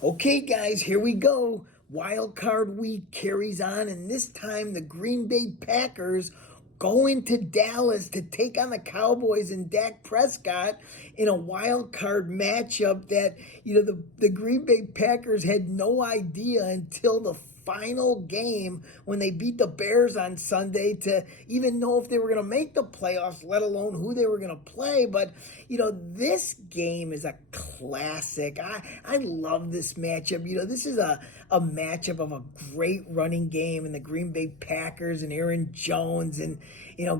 Okay, guys, here we go. Wild card week carries on, and this time the Green Bay Packers go into Dallas to take on the Cowboys and Dak Prescott in a wild card matchup that, the Green Bay Packers had no idea until the final game when they beat the Bears on Sunday to even know if they were going to make the playoffs, let alone who they were going to play. But, this game is a classic. I love this matchup. This is a matchup of a great running game in the Green Bay Packers and Aaron Jones and,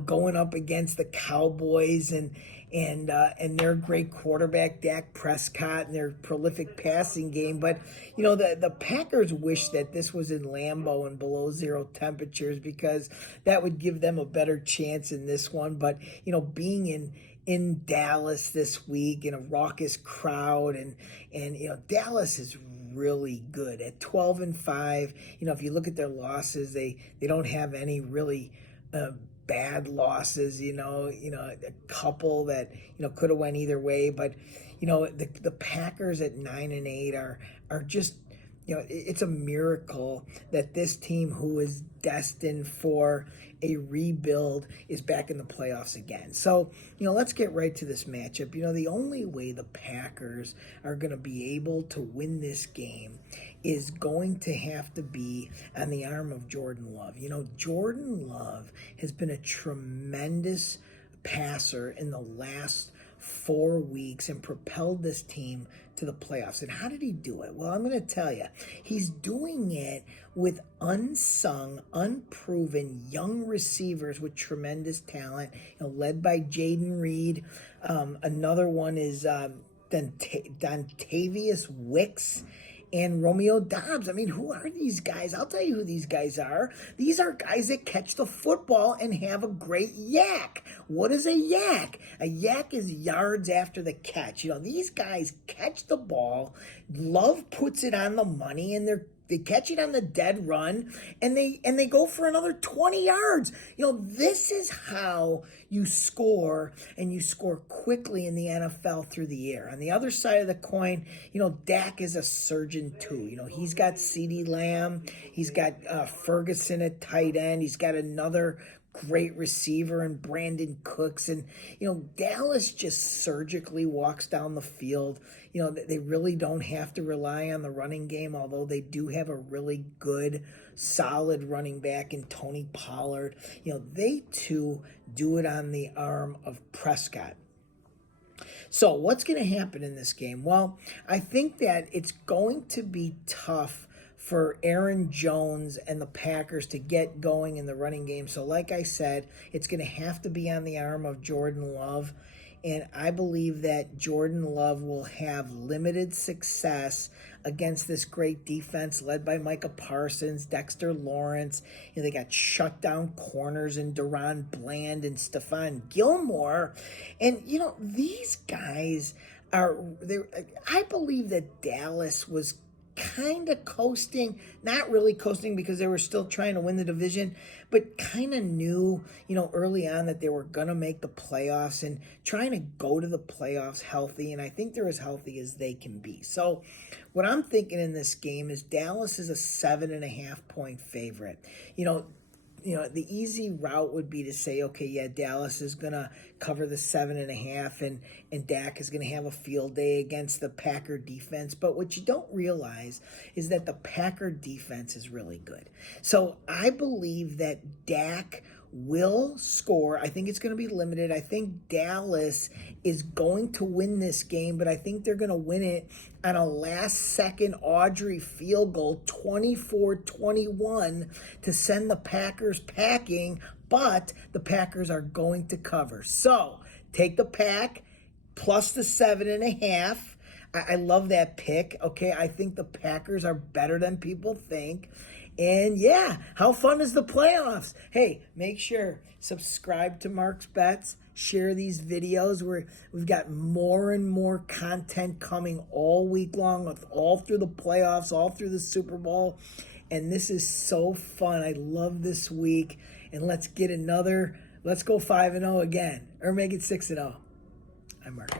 going up against the Cowboys and their great quarterback, Dak Prescott, and their prolific passing game. But, the Packers wish that this was in Lambeau and below zero temperatures because that would give them a better chance in this one. But, being in Dallas this week in a raucous crowd and Dallas is really good at 12-5. If you look at their losses, they don't have any really bad losses, a couple that, could have went either way. But, the Packers at 9-8 are just, it's a miracle that this team who is destined for a rebuild is back in the playoffs again. So, let's get right to this matchup. The only way the Packers are going to be able to win this game is going to have to be on the arm of Jordan Love. Jordan Love has been a tremendous passer in the last 4 weeks and propelled this team to the playoffs. And how did he do it? Well, I'm going to tell you. He's doing it with unsung, unproven young receivers with tremendous talent, led by Jaden Reed. Another one is Dontavius Wicks and Romeo Dobbs. I mean, who are these guys? I'll tell you who these guys are. These are guys that catch the football and have a great yak. What is a yak? A yak is yards after the catch. These guys catch the ball. Love puts it on the money, and they catch it on the dead run, and they go for another 20 yards. This is how you score, and you score quickly in the NFL through the air. On the other side of the coin, Dak is a surgeon too. He's got CeeDee Lamb. He's got Ferguson at tight end. He's got another great receiver and Brandon Cooks. And, Dallas just surgically walks down the field. They really don't have to rely on the running game, although they do have a really good, solid running back in Tony Pollard. They too do it on the arm of Prescott. So what's going to happen in this game? Well, I think that it's going to be tough for Aaron Jones and the Packers to get going in the running game. So like I said, it's going to have to be on the arm of Jordan Love. And I believe that Jordan Love will have limited success against this great defense led by Micah Parsons, Dexter Lawrence. They got shutdown corners in Deron Bland and Stephon Gilmore. And, these guys I believe that Dallas was kind of coasting, not really coasting because they were still trying to win the division, but kind of knew, early on that they were going to make the playoffs and trying to go to the playoffs healthy. And I think they're as healthy as they can be. So what I'm thinking in this game is Dallas is a 7.5 point favorite. The easy route would be to say, okay, yeah, Dallas is going to cover the 7.5 and Dak is going to have a field day against the Packer defense. But what you don't realize is that the Packer defense is really good. So I believe that Dak will score. I think it's going to be limited. I think Dallas is going to win this game, but I think they're going to win it on a last-second Audrey field goal, 24-21, to send the Packers packing, but the Packers are going to cover. So take the Pack plus the 7.5. I love that pick. Okay, I think the Packers are better than people think. And yeah, how fun is the playoffs? Hey, make sure subscribe to Mark's Bets, share these videos. We've got more and more content coming all week long, all through the playoffs, all through the Super Bowl. And this is so fun. I love this week. And let's go 5-0 again, or make it 6-0. I'm Mark.